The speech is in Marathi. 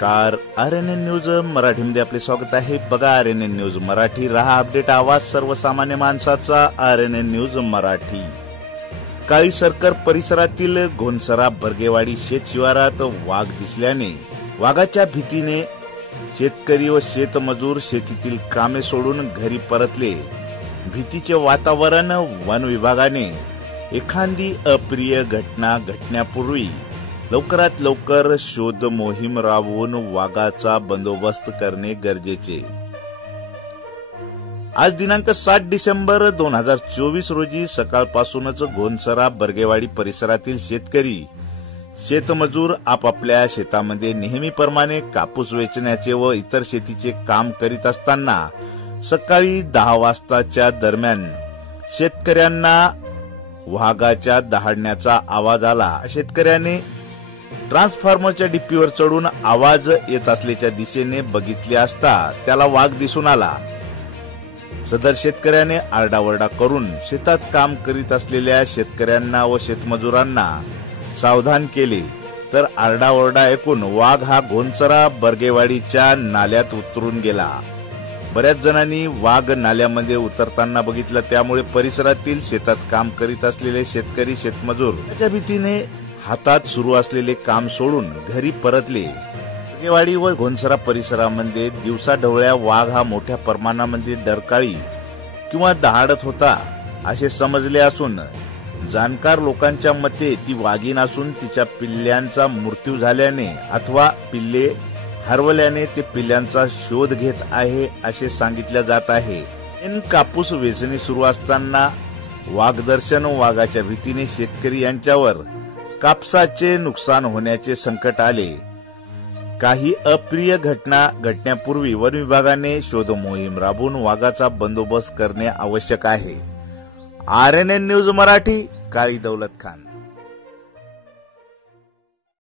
नमस्कार, RNN न्यूज मराठीमध्ये आपले स्वागत आहे। बघा RNN न्यूज मराठी, रहा अपडेट, आवाज सर्वसामान्य माणसाचा। RNN news Marathi. काळी सर्कल परिसरातील घोणसरा बर्गेवाडी शेत शिवारात वाघ दिसल्याने वाघाच्या भीतीने शेतकरी व शेतमजूर शेतीतील कामे सोडून घरी परतले। भीतीचे वातावरण। वन विभागाने एखादी अप्रिय घटना घडण्यापूर्वी लवकरात लवकर शोध मोहीम राबवून वाघाचा बंदोबस्त करणे गरजेचे। आज दिनांक 7 डिसेंबर 2024 रोजी सकाळपासूनच घोणसरा बर्गेवाडी परिसरातील शेतकरी शेतमजूर आपापल्या शेतामध्ये नेहमीप्रमाणे कापूस वेचण्याचे व इतर शेतीचे काम करीत असताना सकाळी 10 वाजताच्या दरम्यान शेतकऱ्यांना वाघाच्या दहाडण्याचा आवाज आला। शेतकऱ्याने ट्रान्सफॉर्मरच्या डिप्पीवर चढून आवाज येत असल्याच्या दिशेने बघितले असता त्याला वाघ दिसून आला। सदर शेतकऱ्याने आरडाओरडा करून शेतात काम करीत असलेल्या शेतकऱ्यांना व शेतमजुरांना सावधान केले, तर आरडाओरडा ऐकून वाघ हा घोणसरा बर्गेवाडीच्या नाल्यात उतरून गेला। बऱ्याच जणांनी वाघ नाल्यामध्ये उतरताना बघितलं, त्यामुळे परिसरातील शेतात काम करीत असलेले शेतकरी शेतमजूर त्याच्या भीतीने हातात सुरू असलेले काम सोडून घरी परतले। बर्गेवाडी व घोणसरा परिसरामध्ये दिवसाढवळ्या वाघ हा मोठ्या प्रमाणामध्ये डरकाळी किंवा दहाडत होता असे समजले असून जाणकार लोकांच्या मते ती वाघीण असून तिच्या पिल्ल्यांचा मृत्यू झाल्याने अथवा पिल्ले हरवल्याने ते पिल्ल्यांचा शोध घेत आहे असे सांगितले जात आहे। कापूस वेचणी सुरू असताना वाघदर्शन वाघाच्या भीतीने शेतकरी यांच्यावर कापसाचे नुकसान होण्याचे संकट आले। काही अप्रिय घटना घडण्यापूर्वी वन विभागाने शोध मोहीम राबवून वाघाचा बंदोबस्त करणे आवश्यक आहे। RNN न्यूज मराठी, काळी दौलत खान।